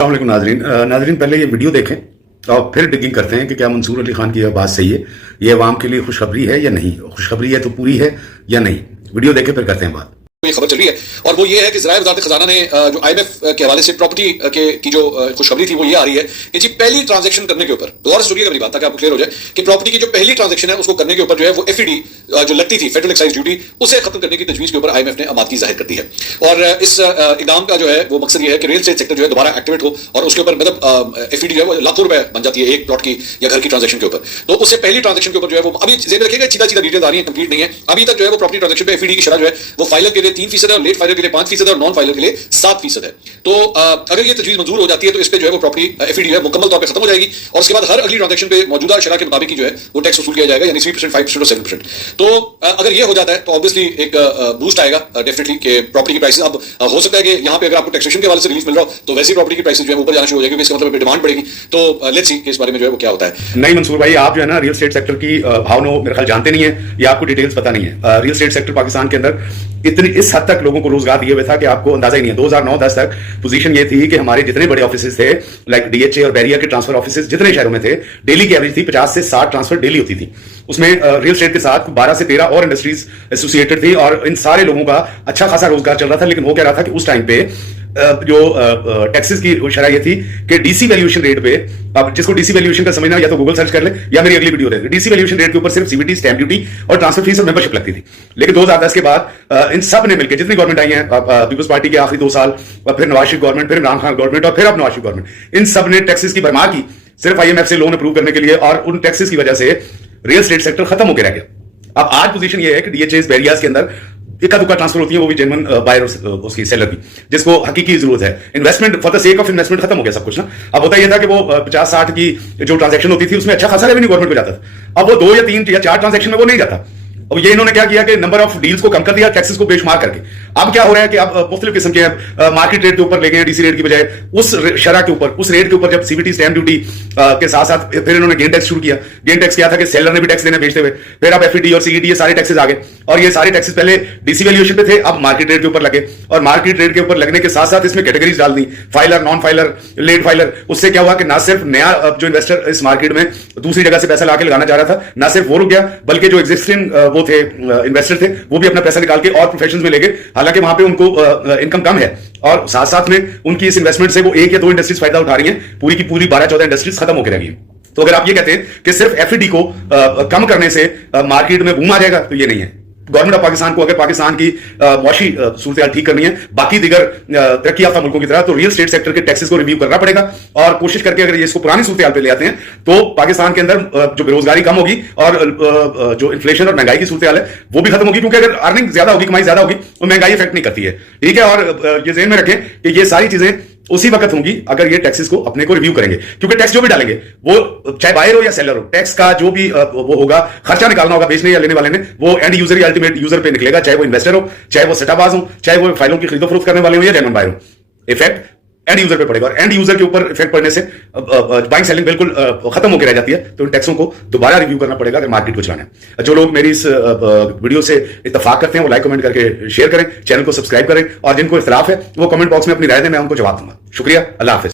अस्सलाम नाजरीन नाजरीन पहले ये वीडियो देखें और फिर डिगिंग करते हैं कि क्या मंसूर अली खान की यह बात सही है, ये अवाम के लिए खुशखबरी है या नहीं, खुशखबरी है तो पूरी है या नहीं। वीडियो देखें फिर करते हैं बात। ये खबर चल रही है और वो ये है कि ज़राए वज़ारत खजाना ने जो IMF के हवाले से प्रॉपर्टी की जो खुशखबरी थी वो ये आ रही है कि जी पहली ट्रांजैक्शन करने के ऊपर दोबारा स्टोरी का मेरी बात ताकि आपको क्लियर हो जाए कि प्रॉपर्टी की जो पहली ट्रांजैक्शन है उसको करने के ऊपर जो है वो FED जो लगती थी फेडरल एक्साइज ड्यूटी उसे खत्म करने की तजवीज़ के ऊपर IMF ने आमादगी जाहिर कर दी है। और इस इकदाम का जो है वो मकसद ये है कि रियल एस्टेट सेक्टर जो है दोबारा एक्टिवेट हो और उसके ऊपर मतलब FED जो है वो लाखों रुपए बन जाती है एक प्लॉट की या घर की ट्रांजैक्शन के ऊपर। तो उससे पहली ट्रांजैक्शन के ऊपर जो है वो अभी जेब रखिएगा, सीधा सीधा डिटेल आ रही है, कंप्लीट नहीं है अभी तक। जो है वो प्रॉपर्टी ट्रांजैक्शन पे FED की शरह जो है वो फाइलर के लिए 3% और लेट फाइलर के लिए 5% और नॉन फाइलर के लिए 7% है। तो अगर ये तजवीज़ मंजूर हो जाती है तो इस पे जो है वो प्रॉपर्टी FED जो है मुकम्मल तौर पे खत्म हो जाएगी और उसके बाद हर अगली ट्रांजैक्शन पे मौजूदा शरह के मुताबिक जो है वो टैक्स वसूल किया जाएगा, यानी 3%, 5% और 7%। तो अगर ये हो जाता है तो ऑब्वियसली एक बूस्ट आएगा डेफिनेटली कि प्रॉपर्टी की प्राइसेस अब हो सकता है कि यहाँ पे अगर आपको टैक्सेशन के हवाले से रिलीफ मिल रहा हो तो वैसी प्रॉपर्टी की प्राइसेस जो है ऊपर जाना शुरू हो जाएगी, इसका मतलब डिमांड बढ़ेगी। तो लेट्स सी कि इस बारे में जो है वो क्या होता है। नहीं मंसूर भाई, आप जो है ना रियल एस्टेट सेक्टर की भावनाओं मेरे ख्याल जानते नहीं है या आपको डिटेल्स पता नहीं है। रियल एस्टेट सेक्टर पाकिस्तान के अंदर इतनी इस हद तक लोगों को रोजगार दिए हुए था कि आपको अंदाजा ही नहीं है। 2009-10 तक पोजीशन ये थी कि हमारे जितने बड़े ऑफिसेस थे लाइक DHA और बैरियर के ट्रांसफर ऑफिसेस जितने शहरों में थे, डेली की एवरेज थी 50 से 60 ट्रांसफर डेली होती थी। उसमें रियल एस्टेट के साथ 12 से 13 और इंडस्ट्रीज एसोसिएटेड थी और इन सारे लोगों का अच्छा खासा रोजगार चल रहा था। लेकिन वो कह रहा था कि उस टाइम पे जो टैक्सेस की शरह ये थी कि डीसी वैल्यूएशन रेट पे, अब जिसको डीसी वैल्यूएशन का समझना या तो गूगल सर्च कर ले या मेरी अगली वीडियो देख, डीसी वैल्यूएशन रेट के ऊपर सिर्फ CVT, स्टैंप ड्यूटी और ट्रांसफर फीस और मेंबरशिप लगती थी। लेकिन 2010 के बाद इन सब ने मिलकर जितनी गवर्नमेंट आई है, पीपल्स पार्टी के आखिरी 2 साल, फिर नवाज शरीफ गवर्नमेंट, फिर इमरान खान गवर्नमेंट और फिर अब नवाज शरीफ गवर्नमेंट, इन सब ने टैक्सेस की भरमार की सिर्फ IMF से लोन अप्रूव करने के लिए और उन टैक्सेस की वजह से रियल एस्टेट सेक्टर खत्म होकर रह गया। अब आज पोजीशन ये है कि DHA बैरियर्स के अंदर इक्का दुक्का ट्रांसफर होती है, वो भी जेन्युइन बायर उसकी सेलर की, जिसको हकीकी जरूरत है। Investment for the sake of investment खत्म हो गया सब कुछ ना। अब होता यह था कि वो 50-60 की जो ट्रांजैक्शन होती थी उसमें अच्छा खासा रेवेन्यू गवर्नमेंट को जाता था। अब वो 2 या 3 या 4 ट्रांजैक्शन में वो नहीं जाता। अब ये इन्होंने क्या किया कि नंबर ऑफ डील्स को कम कर दिया, टैक्सेस को बेशुमार करके। अब क्या हो रहा है कि अब मुख्तलिफ किस्म के मार्केट रेट के ऊपर ले गए डीसी रेट की बजाय उस शरह के ऊपर, उस रेट के ऊपर जब CVT, स्टैंप ड्यूटी के साथ साथ फिर इन्होंने गेन टैक्स शुरू किया। गेन टैक्स क्या था कि सेलर ने भी टैक्स देने भेजते हुए, फिर अब FED और CET ये सारे टैक्सेस आ गए और ये सारे टैक्सेस पहले डीसी वैल्यूएशन पे थे, अब मार्केट रेट के ऊपर लगे और मार्केट रेट के ऊपर लगने के साथ साथ इसमें कैटेगरीज डाल दी, filer, non filer, late filer. उससे क्या हुआ कि ना सिर्फ नया जो इन्वेस्टर इस मार्केट में दूसरी जगह से पैसा लाके लगाना चाह रहा था, ना सिर्फ वो रुक गया बल्कि जो एग्जिस्टिंग वो थे थे वो भी अपना पैसा निकाल के और प्रोफेशंस में ले गए। हालांकि वहां पे उनको इनकम कम है और साथ साथ में उनकी इस इन्वेस्टमेंट से वो 1 या 2 इंडस्ट्रीज फायदा उठा रही हैं, पूरी की पूरी 12-14 इंडस्ट्रीज खत्म होकर रह गई। तो अगर आप ये कहते हैं कि सिर्फ FED को कम करने से मार्केट में बूम आ जाएगा तो ये नहीं है। गवर्नमेंट ऑफ पाकिस्तान को अगर पाकिस्तान की मुआशी सूरत ठीक करनी है बाकी दिगर तरक्की याफ्ता मुल्कों की तरह, तो रियल एस्टेट सेक्टर के टैक्सेस को रिव्यू करना पड़ेगा और कोशिश करके अगर ये इसको पुरानी सूरत हाल पे ले आते हैं तो पाकिस्तान के अंदर जो बेरोजगारी कम होगी और जो इन्फ्लेशन और महंगाई की सूरत हाल है वो भी खत्म होगी, क्योंकि अगर अर्निंग ज्यादा होगी, कमाई ज्यादा होगी तो महंगाई इफेक्ट नहीं करती है। ठीक है, और ये ज़हन में रखें कि ये सारी चीजें उसी वक्त होंगी अगर ये टैक्सेस को अपने को रिव्यू करेंगे, क्योंकि टैक्स जो भी डालेंगे वो चाहे बायर हो या सेलर हो, टैक्स का जो भी वो होगा, खर्चा निकालना होगा बेचने या लेने वाले ने, वो एंड यूजर या अल्टीमेट यूजर पे निकलेगा, चाहे वो इन्वेस्टर हो, चाहे वो सट्टाबाज हो, चाहे वो फाइलों की खरीदो फरोख्त करने वाले हो या जेन्युइन बायर हो। इफेक्ट एंड यूजर पे पड़ेगा और एंड यूजर के ऊपर इफेक्ट पड़ने से बाइंग सेलिंग बिल्कुल खत्म होकर रह जाती है। तो इन टैक्सों को दोबारा रिव्यू करना पड़ेगा अगर मार्केट को चलाना है। जो लोग मेरी इस वीडियो से इत्तफाक करते हैं वो लाइक कमेंट करके शेयर करें, चैनल को सब्सक्राइब करें और जिनको इख्तिलाफ है वो कमेंट बॉक्स में अपनी राय दें, मैं उनको जवाब दूंगा। शुक्रिया, अल्लाह हाफिज।